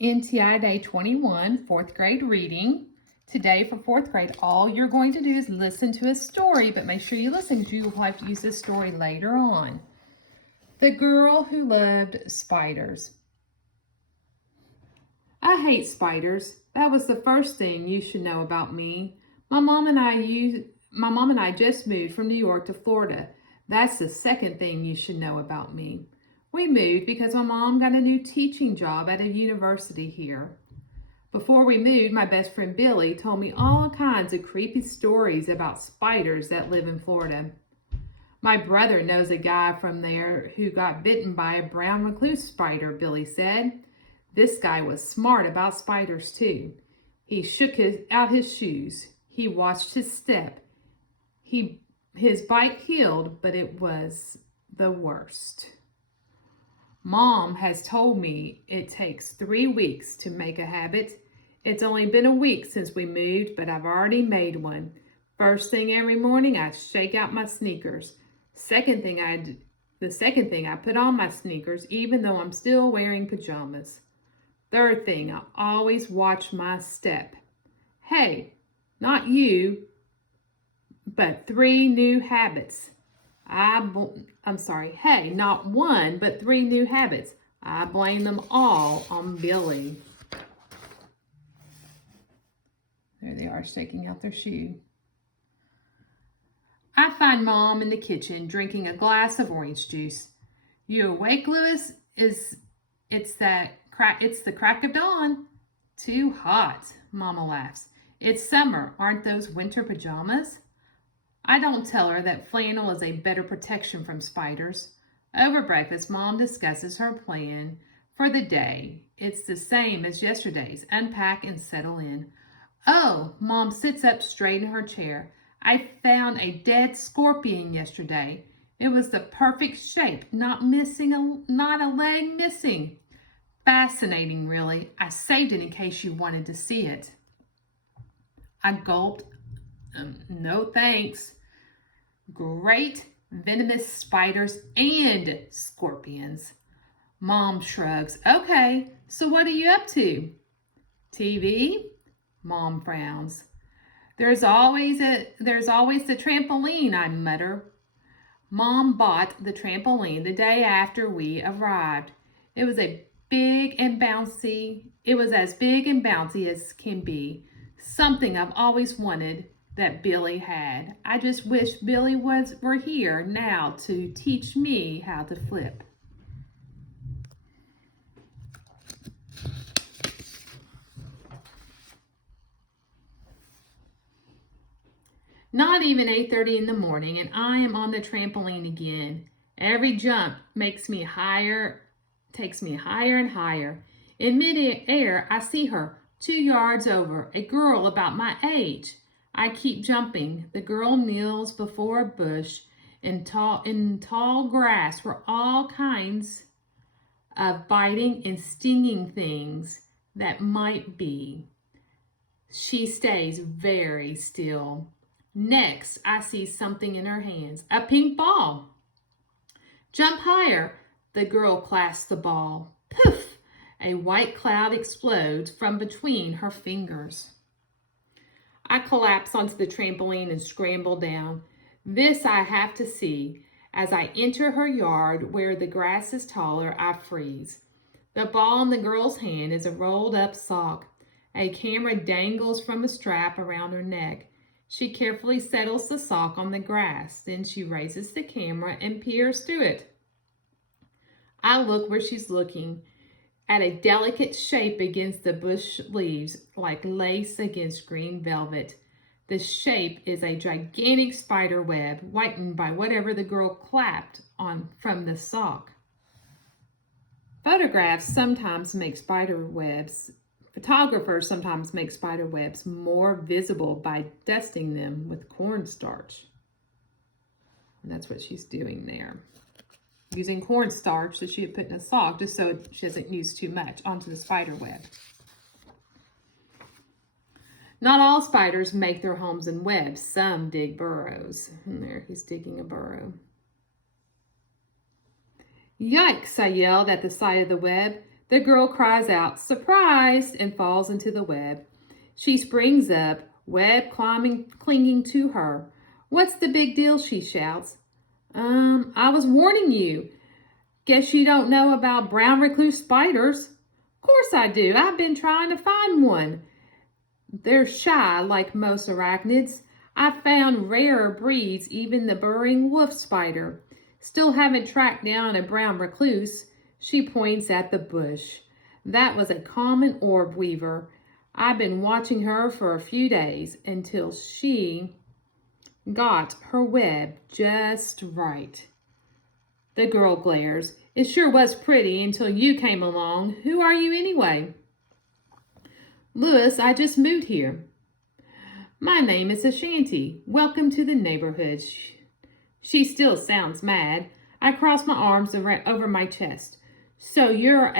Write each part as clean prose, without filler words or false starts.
NTI Day 21, 4th grade reading. Today for 4th grade, all you're going to do is listen to a story, but make sure you listen because you will have to use this story later on. The Girl Who Loved Spiders. I hate spiders. That was the first thing you should know about me. My mom and I just moved from New York to Florida. That's the second thing you should know about me. We moved because my mom got a new teaching job at a university here. Before we moved, my best friend Billy told me all kinds of creepy stories about spiders that live in Florida. My brother knows a guy from there who got bitten by a brown recluse spider, Billy said. This guy was smart about spiders too. He shook out his shoes. He watched his step. His bite healed, but it was the worst. Mom has told me it takes 3 weeks to make a habit. It's only been a week since we moved, but I've already made one. First thing every morning, I shake out my sneakers. The second thing I put on my sneakers, even though I'm still wearing pajamas. Third thing, I always watch my step. Hey, not you, but 3 new habits. Hey, not 1, but 3 new habits. I blame them all on Billy. There they are, shaking out their shoe. I find Mom in the kitchen drinking a glass of orange juice. You awake, Louis? It's the crack of dawn. Too hot, Mama laughs. It's summer. Aren't those winter pajamas? I don't tell her that flannel is a better protection from spiders. Over breakfast, Mom discusses her plan for the day. It's the same as yesterday's. Unpack and settle in. Oh, Mom sits up straight in her chair. I found a dead scorpion yesterday. It was the perfect shape, not a leg missing. Fascinating, really. I saved it in case you wanted to see it. I gulped. No thanks. Great venomous spiders and scorpions. Mom shrugs. Okay, so what are you up to? TV? Mom frowns. There's always the trampoline, I mutter. Mom bought the trampoline the day after we arrived. It was as big and bouncy as can be. Something I've always wanted that Billy had. I just wish Billy were here now to teach me how to flip. Not even 8:30 in the morning, and I am on the trampoline again. Every jump takes me higher and higher. In mid-air, I see her 2 yards over, a girl about my age. I keep jumping. The girl kneels before a bush in tall grass where all kinds of biting and stinging things that might be. She stays very still. Next, I see something in her hands, a pink ball. Jump higher. The girl clasps the ball. Poof! A white cloud explodes from between her fingers. I collapse onto the trampoline and scramble down. This I have to see. As I enter her yard where the grass is taller, I freeze. The ball in the girl's hand is a rolled up sock. A camera dangles from a strap around her neck. She carefully settles the sock on the grass. Then she raises the camera and peers through it. I look where she's looking, at a delicate shape against the bush leaves, like lace against green velvet. The shape is a gigantic spider web, whitened by whatever the girl clapped on from the sock. Photographers sometimes make spider webs more visible by dusting them with cornstarch. And that's what she's doing there. Using cornstarch that she had put in a sock just so she doesn't use too much onto the spider web. Not all spiders make their homes in webs. Some dig burrows. And there, he's digging a burrow. Yikes, I yelled at the sight of the web. The girl cries out, surprised, and falls into the web. She springs up, web clinging to her. What's the big deal? She shouts. I was warning you. Guess you don't know about brown recluse spiders. Of course I do. I've been trying to find one. They're shy like most arachnids. I've found rarer breeds, even the burrowing wolf spider. Still haven't tracked down a brown recluse. She points at the bush. That was a common orb weaver. I've been watching her for a few days until she got her web just right. The girl glares. It sure was pretty until you came along. Who are you anyway? Louis, I just moved here. My name is Ashanti. Welcome to the neighborhood. She still sounds mad. I cross my arms over my chest. So you're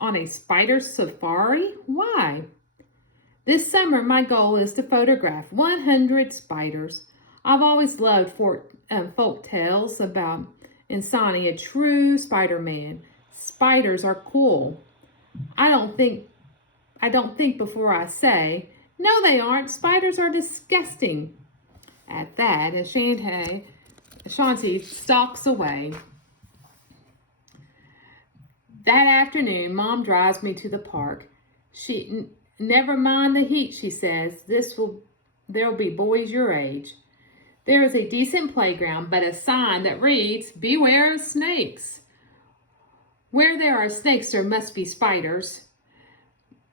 on a spider safari? Why? This summer, my goal is to photograph 100 spiders. I've always loved folk tales about Insani, a true Spider-Man. Spiders are cool. I don't think before I say, no they aren't. Spiders are disgusting. At that, Ashanti stalks away. That afternoon, Mom drives me to the park. Never mind the heat, she says. There'll be boys your age. There is a decent playground, but a sign that reads, beware of snakes. Where there are snakes, there must be spiders.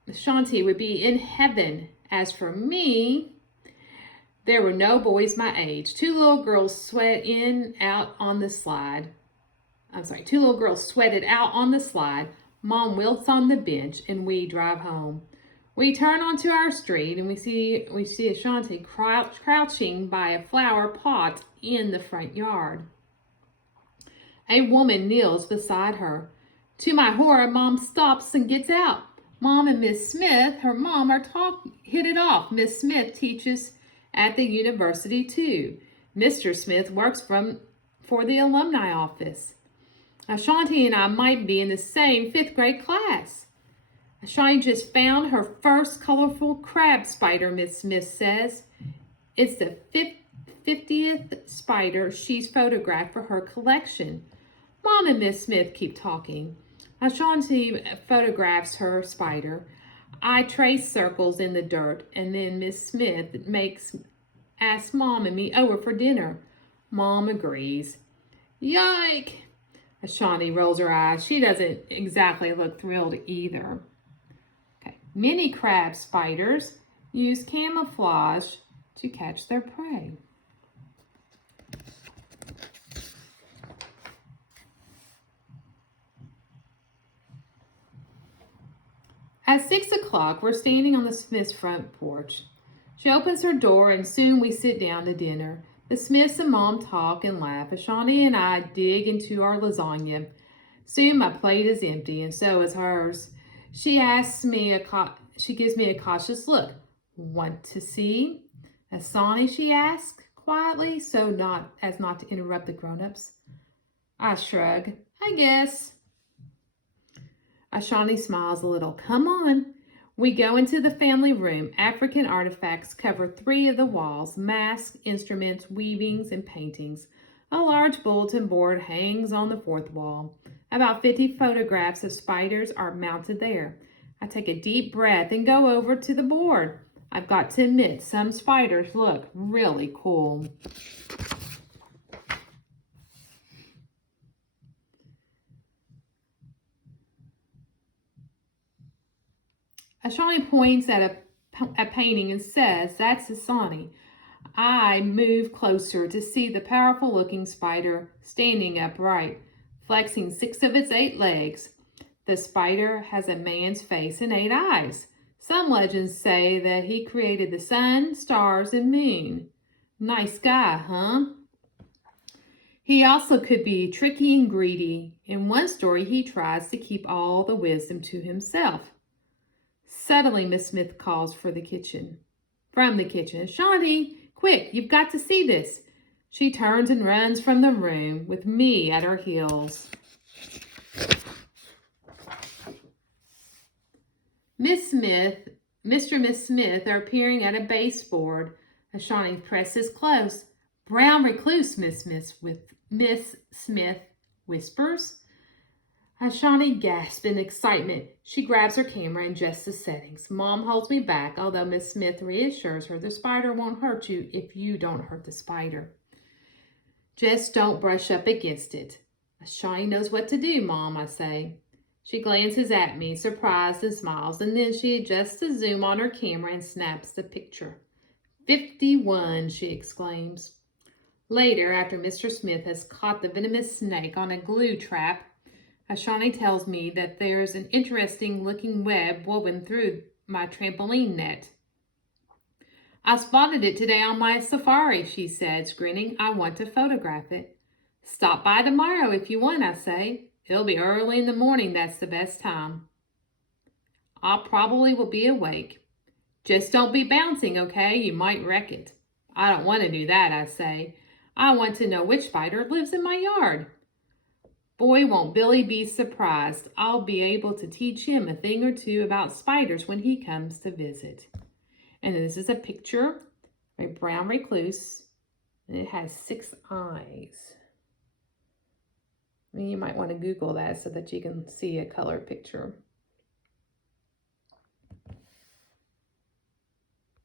Ashanti would be in heaven. As for me, there were no boys my age. Two little girls sweated out on the slide. Mom wilts on the bench, and we drive home. We turn onto our street, and we see Ashanti crouching by a flower pot in the front yard. A woman kneels beside her. To my horror, Mom stops and gets out. Mom and Miss Smith, her mom, hit it off. Miss Smith teaches at the university too. Mr. Smith works for the alumni office. Ashanti and I might be in the same 5th grade class. Ashanti just found her first colorful crab spider, Miss Smith says. It's the 50th spider she's photographed for her collection. Mom and Miss Smith keep talking. Ashanti photographs her spider. I trace circles in the dirt, and then Miss Smith asks Mom and me over for dinner. Mom agrees. Yike! Ashanti rolls her eyes. She doesn't exactly look thrilled either. Okay. Many crab spiders use camouflage to catch their prey. At 6 o'clock, we're standing on the Smith's front porch. She opens her door, and soon we sit down to dinner. The Smiths and Mom talk and laugh. Ashanti and I dig into our lasagna. Soon my plate is empty, and so is hers. She gives me a cautious look. Want to see? Ashanti, she asks quietly, as not to interrupt the grown-ups. I shrug. I guess. Ashanti smiles a little. Come on. We go into the family room. African artifacts cover 3 of the walls: masks, instruments, weavings, and paintings. A large bulletin board hangs on the 4th wall. About 50 photographs of spiders are mounted there. I take a deep breath and go over to the board. I've got to admit, some spiders look really cool. Ashanti points at a painting and says, that's Asani. I move closer to see the powerful-looking spider standing upright, flexing 6 of its 8 legs. The spider has a man's face and 8 eyes. Some legends say that he created the sun, stars, and moon. Nice guy, huh? He also could be tricky and greedy. In one story, he tries to keep all the wisdom to himself. Suddenly, Miss Smith calls from the kitchen. Ashanti, quick, you've got to see this. She turns and runs from the room with me at her heels. Mr. and Miss Smith are appearing at a baseboard. As Shawnee presses close. Brown recluse, Miss Smith whispers. As Shawnee gasps in excitement, she grabs her camera and adjusts the settings. Mom holds me back, although Miss Smith reassures her the spider won't hurt you if you don't hurt the spider. Just don't brush up against it. Shawnee knows what to do, Mom, I say. She glances at me, surprised and smiles, and then she adjusts the zoom on her camera and snaps the picture. 51, she exclaims. Later, after Mr. Smith has caught the venomous snake on a glue trap, Shawnee tells me that there's an interesting looking web woven through my trampoline net. I spotted it today on my safari, she says, grinning. I want to photograph it. Stop by tomorrow if you want, I say. It'll be early in the morning, that's the best time. I probably will be awake. Just don't be bouncing, okay? You might wreck it. I don't want to do that, I say. I want to know which spider lives in my yard. Boy, won't Billy be surprised. I'll be able to teach him a thing or two about spiders when he comes to visit. And this is a picture of a brown recluse, and it has 6 eyes. I mean, you might want to Google that so that you can see a color picture.